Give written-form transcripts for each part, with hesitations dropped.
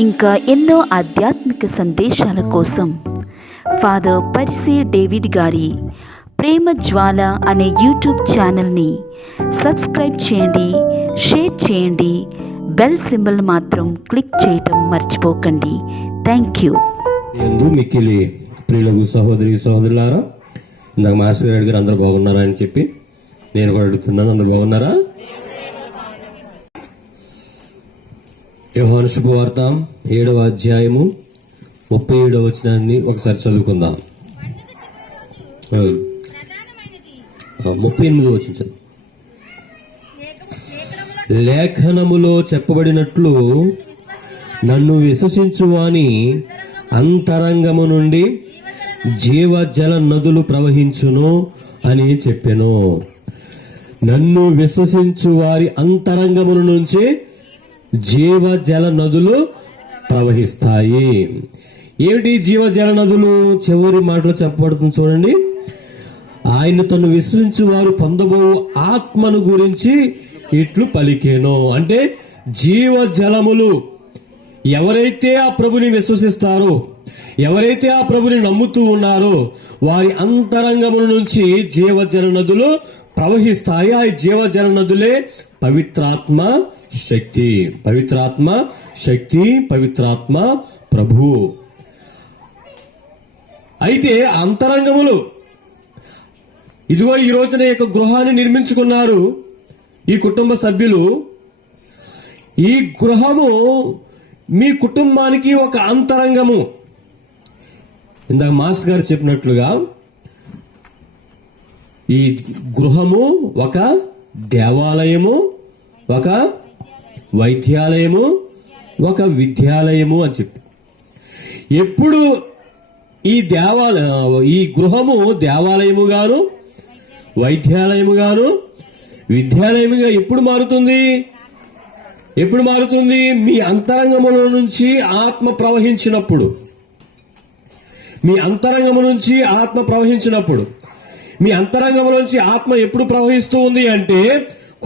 ఇంకా ఎన్నో ఆధ్యాత్మిక సందేశాల కోసం ఫాదర్ పర్సీ డేవిడ్ గారి ప్రేమ జ్వాల అనే యూట్యూబ్ ఛానల్ని సబ్స్క్రైబ్ చేయండి, షేర్ చేయండి, బెల్ సింబల్ మాత్రం క్లిక్ చేయటం మర్చిపోకండి. Thank you. మిక్కిలి ప్రియులకు సహోదరి సహోదరులారా, ఇందాక మాస్టర్ గారు అడిగారు అందరు బాగున్నారా అని చెప్పి నేను కూడా అడుగుతున్నాను, అందరు బాగున్నారా? యోహాను శుభవార్త 7వ అధ్యాయము 37వ వచనాన్ని ఒకసారి చదువుకుందాం. 38వ వచనం. లేఖనములో చెప్పబడినట్లు నన్ను విశ్వసించువాని అంతరంగము నుండి జీవజల నదులు ప్రవహించును అని చెప్పెను. నన్ను విశ్వసించు వారి అంతరంగముల నుంచి జీవజల నదులు ప్రవహిస్తాయి. ఏమిటి జీవజల నదులు? చివరి మాటలో చెప్పబడుతుంది చూడండి. ఆయన తను విశ్వసించు వారు పొందబో ఆత్మను గురించి ఇట్లు పలికేను. అంటే జీవజలములు ఎవరైతే ఆ ప్రభుని విశ్వసిస్తారో, ఎవరైతే ఆ ప్రభుని నమ్ముతూ ఉన్నారో వారి అంతరంగముల నుంచి జీవజల నదులు ప్రవహిస్తాయి. ఆ జీవజల నదులే పవిత్రాత్మ శక్తి. పవిత్రాత్మ శక్తి, పవిత్రాత్మ ప్రభు. అయితే అంతరంగములు ఇదిగో ఈ రోజున యొక్క గృహాన్ని నిర్మించుకున్నారు ఈ కుటుంబ సభ్యులు. ఈ గృహము మీ కుటుంబానికి ఒక అంతరంగము. ఇందాక మాస్టర్ గారు చెప్పినట్లుగా ఈ గృహము ఒక దేవాలయము, ఒక వైద్యాలయము, ఒక విద్యాలయము అని చెప్పి ఎప్పుడు ఈ గృహము దేవాలయము గాను, వైద్యాలయము గాను, విద్యాలయముగా ఎప్పుడు మారుతుంది? ఎప్పుడు మారుతుంది? మీ అంతరంగముల నుంచి ఆత్మ ప్రవహించినప్పుడు. మీ అంతరంగము నుంచి ఆత్మ ప్రవహించినప్పుడు. మీ అంతరంగముల నుంచి ఆత్మ ఎప్పుడు ప్రవహిస్తూ ఉంది అంటే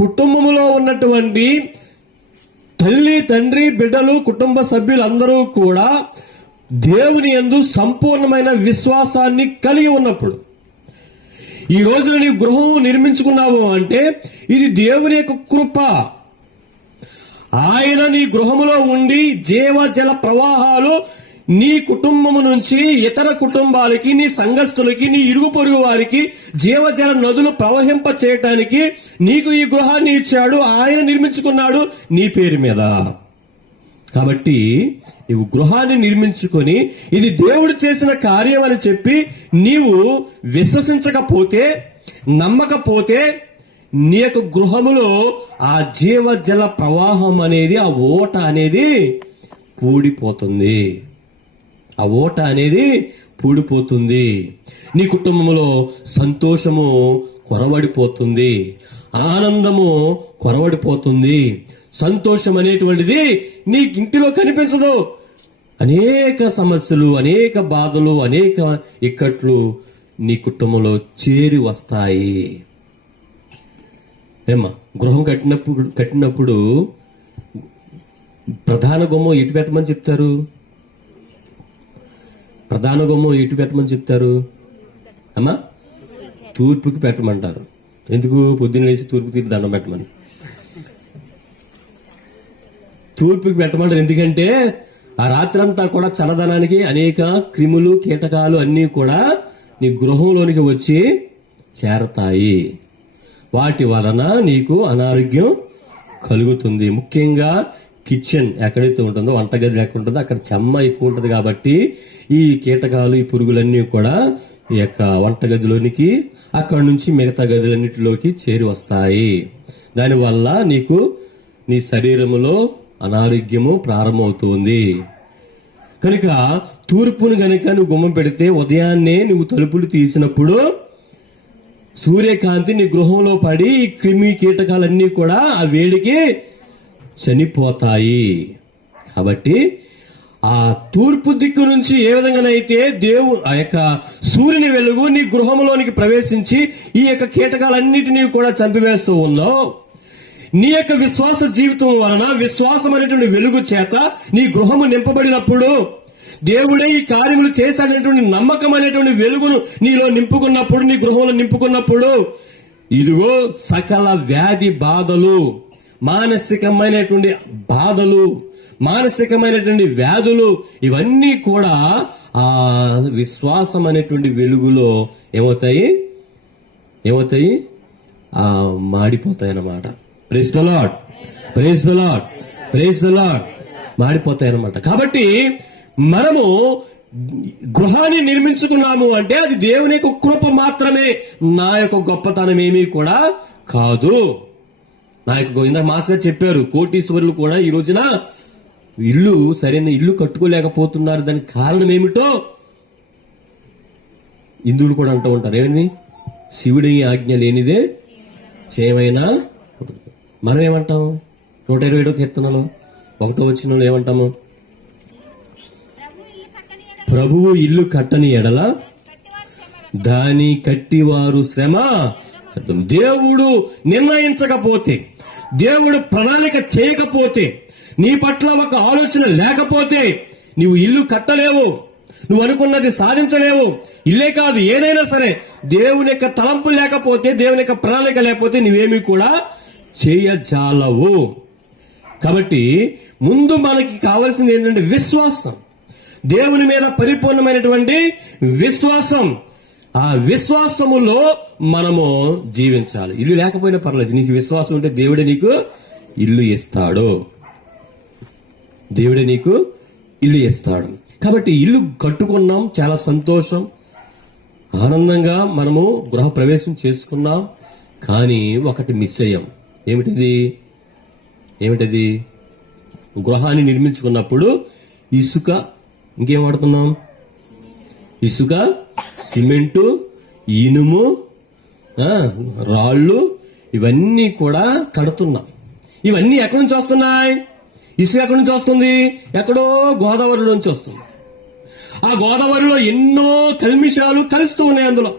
కుటుంబములో ఉన్నటువంటి తల్లి, తండ్రి, బిడ్డలు, కుటుంబ సభ్యులందరూ కూడా దేవుని యందు సంపూర్ణమైన విశ్వాసాన్ని కలిగి ఉన్నప్పుడు. ఈ రోజున నీ గృహం నిర్మించుకున్నావు అంటే ఇది దేవుని యొక్క కృప. ఆయన నీ గృహములో ఉండి జీవజల ప్రవాహాలు నీ కుటుంబము నుంచి ఇతర కుటుంబాలకి, నీ సంఘస్థులకి, నీ ఇరుగు పొరుగు వారికి జీవజల నదులు ప్రవహింప చేయటానికి నీకు ఈ గృహాన్ని ఇచ్చాడు. ఆయన నిర్మించుకున్నాడు నీ పేరు మీద. కాబట్టి నీవు గృహాన్ని నిర్మించుకొని ఇది దేవుడు చేసిన కార్యం అని చెప్పి నీవు విశ్వసించకపోతే, నమ్మకపోతే నీ యొక్క గృహములో ఆ జీవజల ప్రవాహం అనేది, ఆ ఓట అనేది పూడిపోతుంది. ఆ ఓట అనేది పూడిపోతుంది. నీ కుటుంబంలో సంతోషము కొరవడిపోతుంది, ఆనందము కొరవడిపోతుంది. సంతోషం అనేటువంటిది నీ ఇంటిలో కనిపించదు. అనేక సమస్యలు, అనేక బాధలు, అనేక ఇక్కట్లు నీ కుటుంబంలో చేరి వస్తాయి. ఏమ్మా, గృహం కట్టినప్పుడు ప్రధాన గుమ్మం ఎటు పెట్టమని చెప్తారు? ప్రధాన గుమ్మం ఎటు పెట్టమని చెప్తారు అమ్మా? తూర్పుకి పెట్టమంటారు. ఎందుకు? పొద్దున్న లేచి తూర్పు తీరి దండం పెట్టమని. తూర్పుకి పెట్టమంటారు ఎందుకంటే ఆ రాత్రంతా కూడా చల్లదనానికి అనేక క్రిములు, కీటకాలు అన్నీ కూడా నీ గృహంలోనికి వచ్చి చేరతాయి. వాటి వలన నీకు అనారోగ్యం కలుగుతుంది. ముఖ్యంగా కిచెన్ ఎక్కడైతే ఉంటుందో, వంటగది ఎక్కడ ఉంటుందో అక్కడ చెమ్మ ఎక్కువ ఉంటుంది. కాబట్టి ఈ కీటకాలు, ఈ పురుగులన్నీ కూడా ఈ యొక్క వంటగదిలోనికి, అక్కడి నుంచి మిగతా గదులన్నిటిలోకి చేరి వస్తాయి. దానివల్ల నీకు నీ శరీరములో అనారోగ్యము ప్రారంభమవుతుంది. కనుక తూర్పును గనక నువ్వు గుమ్మం పెడితే ఉదయాన్నే నువ్వు తలుపులు తీసినప్పుడు సూర్యకాంతి నీ గృహంలో పడి ఈ క్రిమి కీటకాలన్నీ కూడా ఆ వేడికి చనిపోతాయి. కాబట్టి ఆ తూర్పు దిక్కు నుంచి ఏ విధంగానైతే ఆ యొక్క సూర్యుని వెలుగు నీ గృహంలోనికి ప్రవేశించి ఈ యొక్క కీటకాలన్నిటినీ కూడా చంపివేస్తూ ఉందో, నీ యొక్క విశ్వాస జీవితం వలన, విశ్వాసం అనేటువంటి వెలుగు చేత నీ గృహము నింపబడినప్పుడు, దేవుడే ఈ కార్యములు చేశాడనేటువంటి నమ్మకం అనేటువంటి వెలుగును నీలో నింపుకున్నప్పుడు, నీ గృహంలో నింపుకున్నప్పుడు, ఇదిగో సకల వ్యాధి బాధలు, మానసికమైనటువంటి బాధలు, మానసికమైనటువంటి వ్యాధులు, ఇవన్నీ కూడా ఆ విశ్వాసం అనేటువంటి వెలుగులో ఏమవుతాయి? మాడిపోతాయి అన్నమాట. Praise the Lord, praise the Lord, praise the Lord. మాడిపోతాయి అన్నమాట. కాబట్టి మనము గృహాన్ని నిర్మించుకున్నాము అంటే అది దేవుని యొక్క కృప మాత్రమే, నా యొక్క గొప్పతనం ఏమీ కూడా కాదు. నా యొక్క ఇందాక మాస్ గారు చెప్పారు, కోటీశ్వరులు కూడా ఈ రోజున సరైన ఇల్లు కట్టుకోలేకపోతున్నారు. దానికి కారణం ఏమిటో హిందువులు కూడా అంటూ ఉంటారు. ఏమని? శివుడి ఆజ్ఞ లేనిదే చేయమైనా. మనం ఏమంటాం? 127వ కీర్తనలో 1వ వచనంలో ఏమంటాము? ప్రభువు ఇల్లు కట్టని ఎడల దాని కట్టివారు శ్రమ. దేవుడు నిర్ణయించకపోతే, దేవుడు ప్రణాళిక చేయకపోతే, నీ పట్ల ఒక ఆలోచన లేకపోతే నీవు ఇల్లు కట్టలేవు, నువ్వు అనుకున్నది సాధించలేవు. ఇల్లే కాదు, ఏదైనా సరే దేవుని యొక్క తలంపు లేకపోతే, దేవుని యొక్క ప్రణాళిక లేకపోతే నువ్వేమీ కూడా చేయజాలవు. కాబట్టి ముందు మనకి కావాల్సింది ఏంటంటే విశ్వాసం, దేవుని మీద పరిపూర్ణమైనటువంటి విశ్వాసం. ఆ విశ్వాసములో మనము జీవించాలి. ఇల్లు లేకపోయినా పర్లేదు, నీకు విశ్వాసం ఉంటే దేవుడే నీకు ఇల్లు ఇస్తాడు. దేవుడే నీకు ఇల్లు ఇస్తాడు. కాబట్టి ఇల్లు కట్టుకున్నాం, చాలా సంతోషం, ఆనందంగా మనము గృహ ప్రవేశం చేసుకున్నాం. కానీ ఒకటి మిస్ అయ్యాం. ఏమిటది? గృహాన్ని నిర్మించుకున్నప్పుడు ఇసుక, ఇంకేం వాడుతున్నాం? ఇసుక, సిమెంటు, ఇనుము, రాళ్ళు, ఇవన్నీ కూడా కడుతున్నాం. ఇవన్నీ ఎక్కడి నుంచి వస్తున్నాయి? ఇసుక ఎక్కడి నుంచి వస్తుంది? ఎక్కడో గోదావరిలోంచి వస్తుంది. ఆ గోదావరిలో ఎన్నో కల్మిషాలు కలుస్తూ ఉన్నాయి. అందులో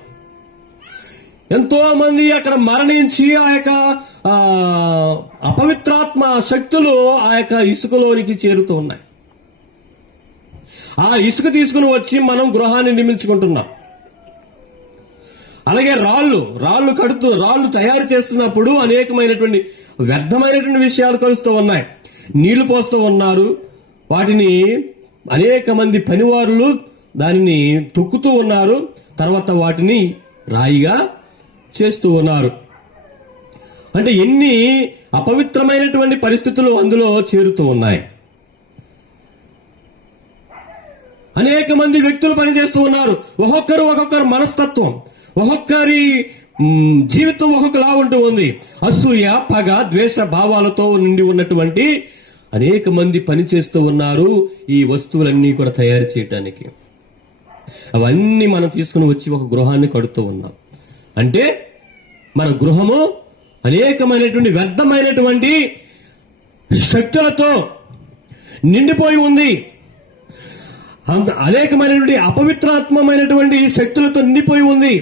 ఎంతో మంది అక్కడ మరణించి ఆ యొక్క అపవిత్రాత్మ శక్తులు ఆ యొక్క ఇసుకలోనికి చేరుతూ ఉన్నాయి. ఆ ఇసుక తీసుకుని వచ్చి మనం గృహాన్ని నిర్మించుకుంటున్నాం. అలాగే రాళ్లు తయారు చేస్తున్నప్పుడు అనేకమైనటువంటి వ్యర్థమైనటువంటి విషయాలు కలుస్తూ ఉన్నాయి. నీళ్లు పోస్తూ ఉన్నారు. వాటిని అనేక మంది పనివారులు దానిని తొక్కుతూ ఉన్నారు. తర్వాత వాటిని రాయిగా చేస్తూ ఉన్నారు. అంటే ఎన్ని అపవిత్రమైనటువంటి పరిస్థితులు అందులో చేరుతూ ఉన్నాయి. అనేక మంది వ్యక్తులు పనిచేస్తూ ఉన్నారు. ఒక్కొక్కరు మనస్తత్వం, ఒక్కొక్కరి జీవితం ఒక్కొక్కలా ఉంటూ ఉంది. అసూయ, పగ, ద్వేష భావాలతో నిండి ఉన్నటువంటి అనేక మంది పనిచేస్తూ ఉన్నారు ఈ వస్తువులన్నీ కూడా తయారు చేయడానికి. అవన్నీ మనం తీసుకుని వచ్చి ఒక గృహాన్ని కడుతూ ఉన్నాం. అంటే మన గృహము అనేకమైనటువంటి వ్యర్థమైనటువంటి శక్తులతో నిండిపోయి ఉంది. అనేకమైనటువంటి అపవిత్రాత్మమైనటువంటి శక్తులతో నిండిపోయి ఉంది.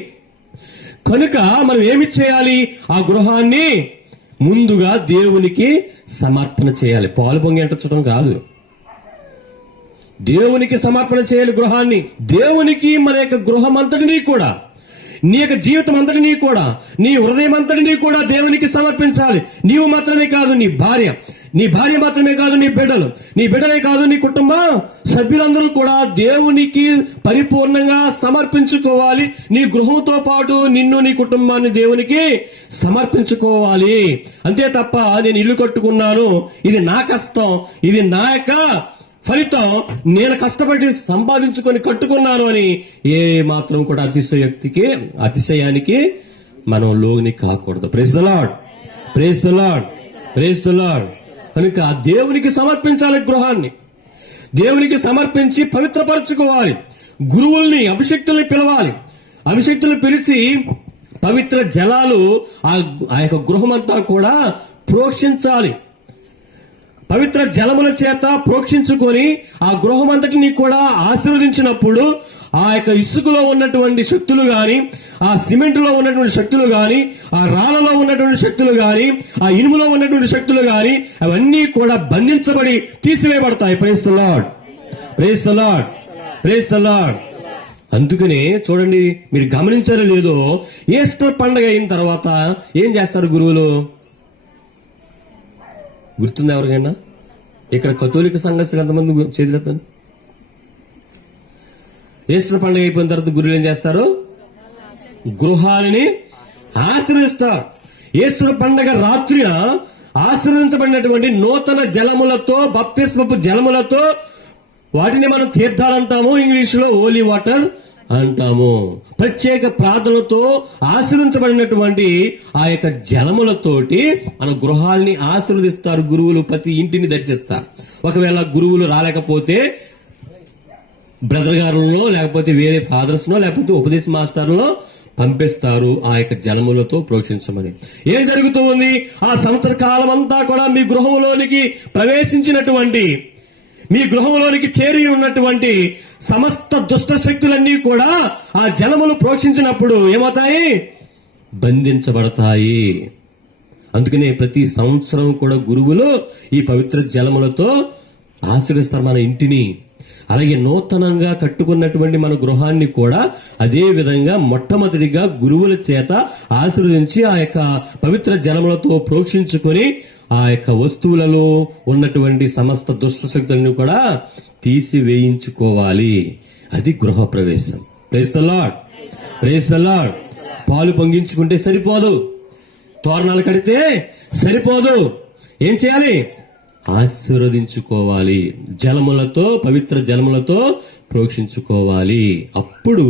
కనుక మనం ఏమి చేయాలి? ఆ గృహాన్ని ముందుగా దేవునికి సమర్పణ చేయాలి. పాలు పొంగి అంటడం కాదు, దేవునికి సమర్పణ చేయాలి గృహాన్ని. దేవునికి మన యొక్క గృహం అంతటినీ కూడా, నీ యొక్క జీవితం అంతటినీ కూడా, నీ హృదయం అంతటినీ కూడా దేవునికి సమర్పించాలి. నీవు మాత్రమే కాదు, నీ భార్య మాత్రమే కాదు, నీ బిడ్డలే కాదు, నీ కుటుంబ సభ్యులందరూ కూడా దేవునికి పరిపూర్ణంగా సమర్పించుకోవాలి. నీ గృహంతో పాటు నిన్ను, నీ కుటుంబాన్ని దేవునికి సమర్పించుకోవాలి. అంతే తప్ప నేను ఇల్లు కట్టుకున్నాను, ఇది నా కష్టం, ఇది నా యొక్క ఫలితం, నేను కష్టపడి సంపాదించుకొని కట్టుకున్నాను అని ఏ మాత్రం కూడా అతిశయానికి మనం లోని కాకూడదు. Praise the Lord, praise the Lord, praise the Lord. కనుక దేవునికి సమర్పించాలి. గృహాన్ని దేవునికి సమర్పించి పవిత్రపరచుకోవాలి. గురువుల్ని, అభిషక్తుల్ని పిలవాలి. అభిషక్తులు పిలిచి పవిత్ర జలాలు ఆ యొక్క గృహమంతా కూడా ప్రోక్షించాలి. పవిత్ర జలముల చేత ప్రోక్షించుకొని ఆ గృహమంతటిని కూడా ఆశీర్వదించినప్పుడు ఆ యొక్క ఇసుకలో ఉన్నటువంటి శక్తులు గాని, ఆ సిమెంట్ లో ఉన్నటువంటి శక్తులు గాని, ఆ రాళ్లలో ఉన్నటువంటి శక్తులు గాని, ఆ ఇనుములో ఉన్నటువంటి శక్తులు గాని అవన్నీ కూడా బంధించబడి తీసివేయబడతాయి. Praise the Lord, praise the Lord, praise the Lord. అందుకనే చూడండి, మీరు గమనించారో లేదో, ఈస్టర్ పండుగ అయిన తర్వాత ఏం చేస్తారు గురువులు? గుర్తుంది ఎవరికైనా? ఇక్కడ కథోలిక సంఘస్థులు ఎంతమంది చేతులెత్తండి. ఈస్టర్ పండుగ అయిపోయిన తర్వాత గురువులు ఏం చేస్తారు? గృహాలని ఆశ్రయిస్తారు. ఈస్టర్ పండుగ రాత్రిన ఆశ్రయించబడినటువంటి నూతన జలములతో, బప్తిస్మపు జలములతో, వాటిని మనం తీర్థాలంటాము, ఇంగ్లీషులో హోలీ వాటర్ అంటాము. ప్రత్యేక ప్రార్థనలతో ఆశీర్వదించబడినటువంటి ఆ యొక్క జలములతోటి మన గృహాల్ని ఆశీర్వదిస్తారు గురువులు. ప్రతి ఇంటిని దర్శిస్తారు. ఒకవేళ గురువులు రాలేకపోతే బ్రదర్ గారులను, లేకపోతే వేరే ఫాదర్స్ నో, లేకపోతే ఉపదేశ మాస్టర్లను పంపిస్తారు ఆ యొక్క జలములతో ప్రోక్షించమని. ఏం జరుగుతూ ఉంది? ఆ సంవత్సర కాలం అంతా కూడా మీ గృహంలోనికి ప్రవేశించినటువంటి, మీ గృహంలోనికి చేరి ఉన్నటువంటి సమస్త దుష్ట శక్తులన్నీ కూడా ఆ జలములు ప్రోక్షించినప్పుడు ఏమవుతాయి? బంధించబడతాయి. అందుకనే ప్రతి సంవత్సరం కూడా గురువులు ఈ పవిత్ర జలములతో ఆశీర్వదిస్తారు మన ఇంటిని. అలాగే నూతనంగా కట్టుకున్నటువంటి మన గృహాన్ని కూడా అదే విధంగా మొట్టమొదటిగా గురువుల చేత ఆశీర్వదించి ఆ యొక్క పవిత్ర జలములతో ప్రోక్షించుకొని ఆ యొక్క వస్తువులలో ఉన్నటువంటి సమస్త దుష్ట శక్తులను కూడా తీసివేయించుకోవాలి. అది గృహ ప్రవేశం. Praise the Lord, praise the Lord. పాలు పొంగించుకుంటే సరిపోదు, తోరణాలు కడితే సరిపోదు. ఏం చేయాలి? ఆశీర్వదించుకోవాలి. జలములతో, పవిత్ర జలములతో ప్రోక్షించుకోవాలి. అప్పుడు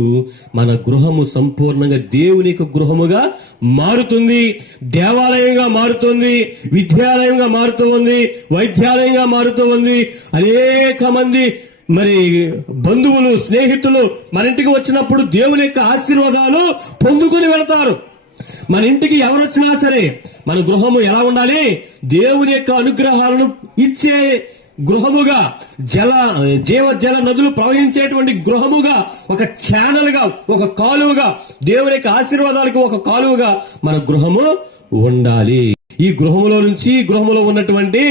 మన గృహము సంపూర్ణంగా దేవుని యొక్క గృహముగా మారుతుంది. దేవాలయంగా మారుతుంది, విద్యాలయంగా మారుతూ ఉంది, వైద్యాలయంగా మారుతూ ఉంది. అనేక మంది మరి బంధువులు, స్నేహితులు మన ఇంటికి వచ్చినప్పుడు దేవుని యొక్క ఆశీర్వాదాలు పొందుకుని వెళతారు. మన ఇంటికి ఎవరు వచ్చినా సరే మన గృహము ఎలా ఉండాలి? దేవుని యొక్క అనుగ్రహాలను ఇచ్చే గృహముగా, జీవ నదులు ప్రవహించేటువంటి గృహముగా, ఒక ఛానల్ గా, ఒక కాలువగా, దేవుని యొక్క ఆశీర్వాదాలకు ఒక కాలువగా మన గృహము ఉండాలి. ఈ గృహములో నుంచి, గృహములో ఉన్నటువంటి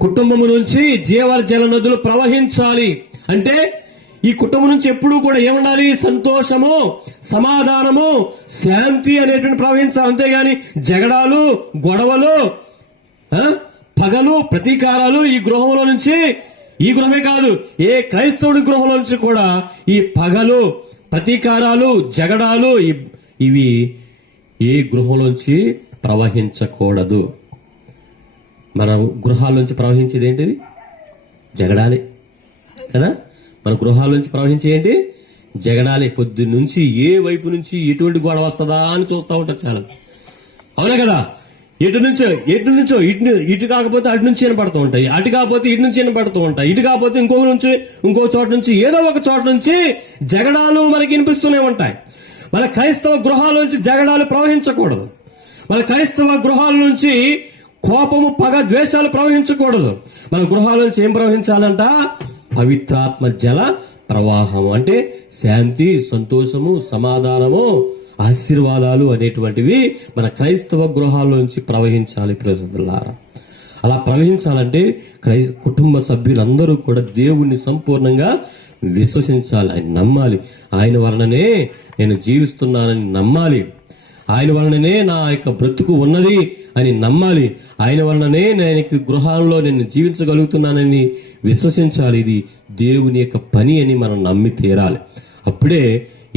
కుటుంబము నుంచి జల నదులు ప్రవహించాలి. అంటే ఈ కుటుంబం నుంచి ఎప్పుడూ కూడా ఏముండాలి? సంతోషము, సమాధానము, శాంతి అనేటువంటి ప్రవహించాలి. అంతేగాని జగడాలు, గొడవలు, పగలు, ప్రతీకారాలు ఈ గృహంలో నుంచి, ఈ గృహమే కాదు ఏ క్రైస్తవుడి గృహంలో నుంచి కూడా ఈ పగలు, ప్రతీకారాలు, జగడాలు ఇవి ఏ గృహంలోంచి ప్రవహించకూడదు. మన గృహాల్లోంచి ప్రవహించేది ఏంటిది? జగడాలే కదా. మన గృహాల నుంచి ప్రవహించే ఏంటి? జగడాలే. పొద్దు నుంచి ఏ వైపు నుంచి ఎటువంటి గొడవ వస్తుందా అని చూస్తూ ఉంటారు చాలా. అవునా కదా? ఎటు నుంచో ఇటు కాకపోతే అటు నుంచి వినపడుతూ ఉంటాయి, అటు కాకపోతే ఇటు నుంచి వినపడుతూ ఉంటాయి, ఇటు కాకపోతే ఇంకో చోట నుంచి, ఏదో ఒక చోట నుంచి జగడాలు మనకి వినిపిస్తూనే ఉంటాయి. మన క్రైస్తవ గృహాల నుంచి జగడాలు ప్రవహించకూడదు. మన క్రైస్తవ గృహాల నుంచి కోపము, పగ, ద్వేషాలు ప్రవహించకూడదు. మన గృహాల నుంచి ఏం ప్రవహించాలంట? పవిత్రాత్మ జల ప్రవాహము. అంటే శాంతి, సంతోషము, సమాధానము, ఆశీర్వాదాలు అనేటువంటివి మన క్రైస్తవ గృహాల నుంచి ప్రవహించాలి. ప్రజలారా, అలా ప్రవహించాలంటే కుటుంబ సభ్యులందరూ కూడా దేవుణ్ణి సంపూర్ణంగా విశ్వసించాలి. ఆయన నమ్మాలి. ఆయన వలననే నేను జీవిస్తున్నానని నమ్మాలి. ఆయన వలననే నా యొక్క బ్రతుకు ఉన్నది అని నమ్మాలి. ఆయన వలననే నేను గృహాల్లో నేను జీవించగలుగుతున్నానని విశ్వసించాలి. ఇది దేవుని యొక్క పని అని మనం నమ్మి తీరాలి. అప్పుడే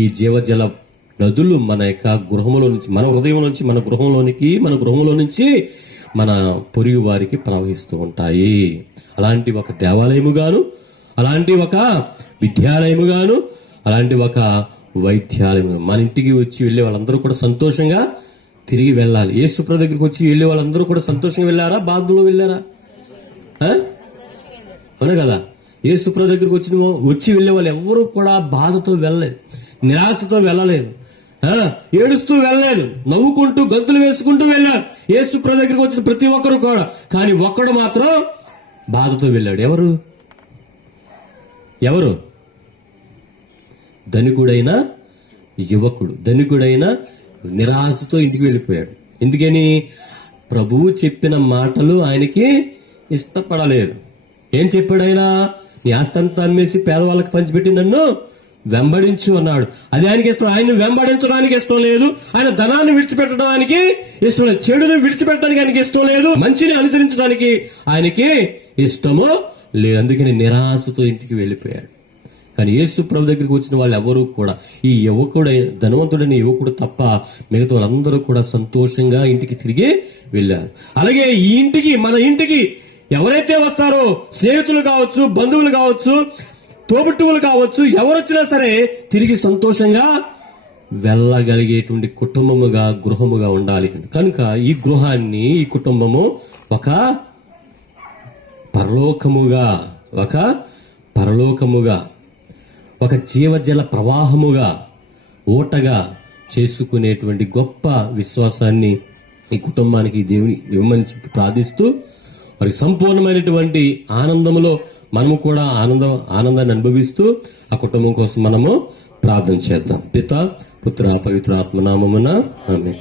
ఈ జీవజల నదులు మన యొక్క గృహంలో నుంచి, మన హృదయం నుంచి, మన గృహంలో నుంచి మన పొరుగు వారికి ప్రవహిస్తూ ఉంటాయి. అలాంటి ఒక దేవాలయముగాను, అలాంటి ఒక విద్యాలయముగాను, అలాంటి ఒక వైద్యాలయం. మన ఇంటికి వచ్చి వెళ్లే వాళ్ళందరూ కూడా సంతోషంగా తిరిగి వెళ్ళాలి. యేసుప్రభు దగ్గరికి వచ్చి వెళ్లే వాళ్ళందరూ కూడా సంతోషంగా వెళ్ళారా? బాధలో వెళ్ళారా? అవునా కదా? యేసుప్రభు దగ్గరికి వచ్చి వెళ్లే వాళ్ళు ఎవరు కూడా బాధతో వెళ్ళలేదు, నిరాశతో వెళ్ళలేదు, ఏడుస్తూ వెళ్ళలేదు, నవ్వుకుంటూ గంతులు వేసుకుంటూ వెళ్ళారు యేసుప్రభు దగ్గరికి వచ్చిన ప్రతి ఒక్కరు కూడా. కానీ ఒక్కడు మాత్రం బాధతో వెళ్ళాడు. ఎవరు? ధనికుడైన యువకుడు, ధనికుడైన నిరాశతో ఇంటికి వెళ్ళిపోయాడు. ఎందుకని? ప్రభువు చెప్పిన మాటలు ఆయనకి ఇష్టపడలేదు. ఏం చెప్పాడు ఆయన? నీ ఆస్తంతా అమ్మేసి పేదవాళ్ళకి పంచిపెట్టి నన్ను వెంబడించు అన్నాడు. అది ఆయనకి ఇష్టం. ఆయన వెంబడించడానికి ఇష్టం లేదు. ఆయన ధనాన్ని విడిచిపెట్టడానికి ఇష్టం లేదు. చెడును విడిచిపెట్టడానికి ఆయనకి ఇష్టం లేదు. మంచిని అనుసరించడానికి ఆయనకి ఇష్టము లేదు. అందుకని నిరాశతో ఇంటికి వెళ్ళిపోయాడు. కానీ యేసు ప్రభు దగ్గరికి వచ్చిన వాళ్ళు ఎవరు కూడా, ఈ యువకుడైన ధనవంతుడైన యువకుడు తప్ప మిగతా వాళ్ళందరూ కూడా సంతోషంగా ఇంటికి తిరిగి వెళ్ళారు. అలాగే ఈ ఇంటికి, మన ఇంటికి ఎవరైతే వస్తారో, స్నేహితులు కావచ్చు, బంధువులు కావచ్చు, తోబుట్టువులు కావచ్చు, ఎవరొచ్చినా సరే తిరిగి సంతోషంగా వెళ్ళగలిగేటువంటి కుటుంబముగా, గృహముగా ఉండాలి. కనుక ఈ గృహాన్ని, ఈ కుటుంబము ఒక పరలోకముగా ఒక జీవజల ప్రవాహముగా, ఓటగా చేసుకునేటువంటి గొప్ప విశ్వాసాన్ని ఈ కుటుంబానికి దేవుని ఇవ్వమని చెప్పి ప్రార్థిస్తూ, మరి సంపూర్ణమైనటువంటి ఆనందములో మనము కూడా ఆనందాన్ని అనుభవిస్తూ ఆ కుటుంబం కోసం మనము ప్రార్థన చేద్దాం. పిత, పుత్ర, పవిత్ర ఆత్మ నామమున ఆమేన్.